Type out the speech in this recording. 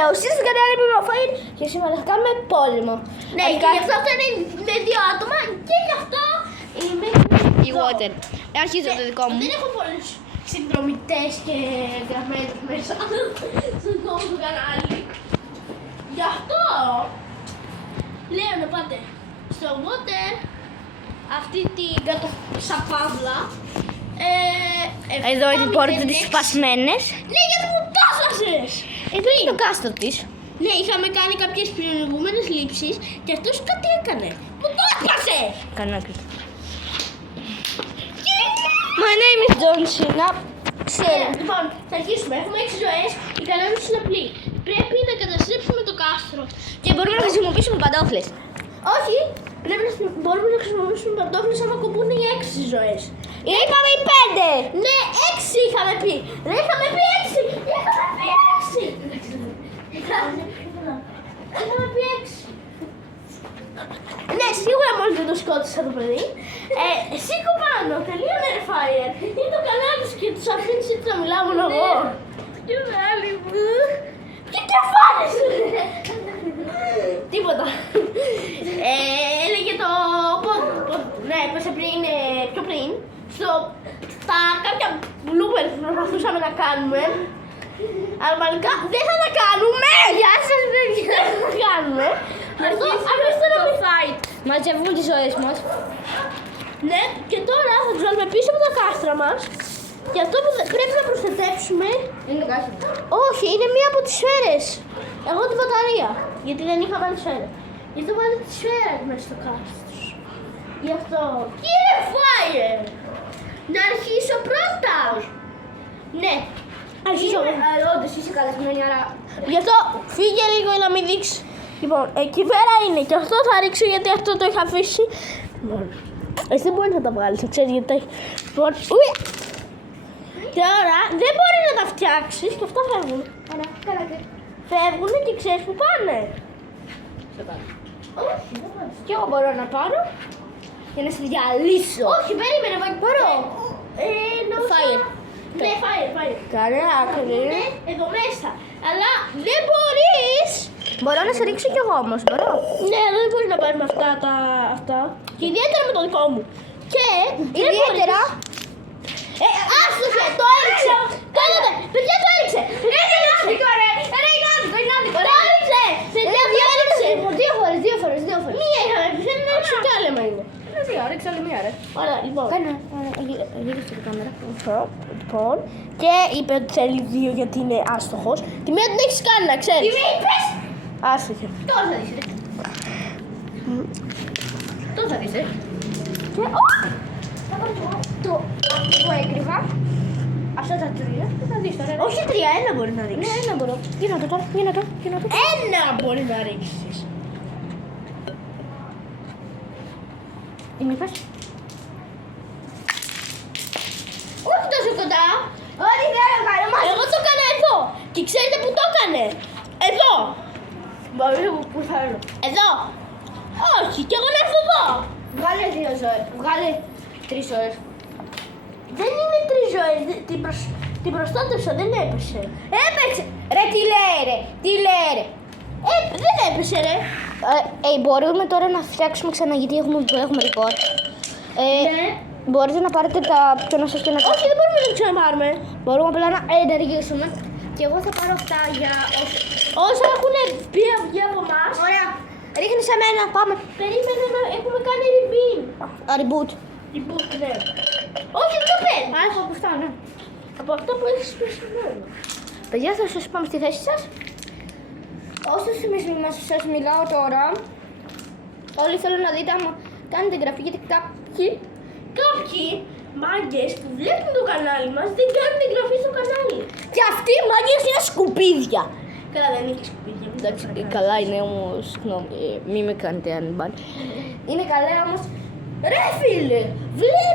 καλώς ήρθατε στο κανάλι μου Ραφαήλ και σήμερα θα κάνουμε πόλεμο. Ναι, και γι' αυτό είναι με δύο άτομα και γι' αυτό είμαι η Water. Αρχίζω το δικό μου. Δεν έχω πολλούς συνδρομητές και γραμμένους μέσα στο δικό μου κανάλι. Γι' αυτό λέω να πάτε στο Water αυτή την κατασαπαύλα. Εδώ είναι οι πόρτες τις σπασμένες. Ναι, γιατί μου το έσπασες! Εδώ είναι το κάστρο της. Ναι, είχαμε κάνει κάποιες προηγούμενες λήψεις και αυτός κάτι έκανε. Μου το έσπασε! Κάνω άκρη. My name is John Cena. Ξέρω. Λοιπόν, θα αρχίσουμε. Έχουμε 6 ζωές. Οι κανόνες είναι απλοί. Πρέπει να καταστρέψουμε το κάστρο. Και μπορούμε να χρησιμοποιήσουμε παντόφλες. Όχι, μπορούμε να χρησιμοποιήσουμε παντόφλες άμα κοπούν οι 6 ζωές. Είπαμε οι 5. Ναι, 6 είχαμε πει. Δεν είχαμε πει 6. Είχαμε πει 6. Είχαμε πει 6. Ναι, σίγουρα μόλις δεν το σκότωσα το παιδί. Σήκω πάνω, τελείωνε ρε Fire. Είναι το κανάλι σου και τους αφήνεις έτσι να μιλάω μόνο εγώ. Και άλλη μου. Και κεφάλι σου. Τίποτα. Έλεγε το... Ναι, έπεσε πριν, πιο πριν. Στα κάποια bloopers που προσπαθούσαμε να κάνουμε. Αλλά μαλλικά δεν θα τα κάνουμε! Γεια σας παιδιά! Δεν θα τα κάνουμε! Αφήστε να μην fight! Μαζεύουμε τις ζωές μας. Ναι, και τώρα θα τους βάλουμε πίσω από τα κάστρα μας. Και αυτό που πρέπει να προστατεύσουμε... Είναι το κάστρο. Όχι, είναι μία από τις σφαίρες. Εγώ την μπαταρία. Γιατί δεν είχα βάλει σφαίρα. Γι' αυτό βάλετε τη σφαίρα μέσα στο κάστρο. Γι' αυτό. Κύριε Fire! Να αρχίσω πρώτα! Ναι. Αρχίζω. Όντως είσαι καλεσμένη, άρα... Γι' αυτό φύγε λίγο να μην δείξει. Λοιπόν, εκεί πέρα είναι και αυτό θα ρίξω γιατί αυτό το είχα αφήσει. Εσύ δεν μπορείς να τα βγάλεις, ξέρεις γιατί τα έχει. Ουι! Τώρα δεν μπορεί να τα φτιάξεις και αυτά φεύγουν. Ωραία, καλά και. Φεύγουν και ξέρεις που πάνε. Σε πάρω. Όχι, δεν πάνε. Και εγώ μπορώ να πάρω για να σε διαλύσω. Όχι, περίμενε, μπορώ. Fire. Ναι, fire. Κάνε άκρη. Ναι, εδώ μέσα. Αλλά δεν μπορείς. Μπορώ να σε ρίξω κι εγώ όμως, μπορώ. Ναι, δεν μπορείς να πάρεις με αυτά. Και ιδιαίτερα με το δικό μου. Και Ιδιαίτερα. Άστοχε, το έριξε! Κάνατε! Παιδιά, το έριξε! Είναι άδικο ρε! Είναι άδικο! Το έριξε! Παιδιά, το έριξε! Δύο φορές. Μία είχαμε πει, δεν έριξε κι άλλη μα είναι. Είναι δύο, ρίξε άλλη μία ρε. Ωραία, λοιπόν. Κάνε, γύρισε την κάμερα. Λοιπόν, και είπε ότι θέλει δύο γιατί είναι άστοχος. Τη μία την έχεις κάνει, να ξέρεις. Τι με είπες! Άστοχε. Τώρα θα δεις ρε. Τώρα θα δεις ρε. Και, Θα πάρω κι εγώ το έκρυβα. Αυτά τα τρία. Θα δεις τώρα. όχι τρία, ένα μπορεί να ρίξεις. Ναι, ένα μπορώ. Γίνα το τώρα, γίνα το. Ένα μπορεί να ρίξεις. Τι με είπες? Όχι τόσο κοντά. Ό,τι θέλω κάνω μας. Εγώ το έκανα εδώ. Και ξέρετε που το έκανε. Εδώ. Μπορεί που θέλω. Εδώ. Όχι, και εγώ να έρθω εδώ. Βγάλε δύο ζωές. Βγάλε 3 ζωές. Δεν είναι 3 ζωές. Την προστάτευσα, δεν έπεσε. Έπαιξε! Ρε τι λέει ρε! Δεν έπεσε ρε. Μπορούμε τώρα να φτιάξουμε ξανά γιατί έχουμε record. Ναι. Μπορείτε να πάρετε τα πιο να σας και να τα... Όχι, δεν μπορούμε να το ξαναπάρουμε. Μπορούμε απλά να ενεργήσουμε. Και εγώ θα πάρω αυτά για Όσα έχουν βγει από εμάς. Ωραία. Ρίχνει σε μένα, πάμε. Περίμενε να έχουμε κάνει reboot. Reboot. Reboot, ναι. Όχι, δεν το παίρνει. Άρχω από αυτά, ναι. Από αυτό που έχεις πεσμένο. Παιδιά, θα σας πάμε στη θέση σας. Όσους σας μιλάω τώρα, όλοι θέλω να δείτε άμα κάνετε εγγραφή γιατί Κάποιοι μάγκες που βλέπουν το κανάλι μας δεν κάνουν εγγραφή στο κανάλι. και αυτοί οι μάγκες είναι σκουπίδια. Καλά, δεν είναι και σκουπίδια. Εντάξει, καλά είναι όμως, συγγνώμη, μη με κάνετε αν μπαν. Είναι καλά όμως, ρε φίλε,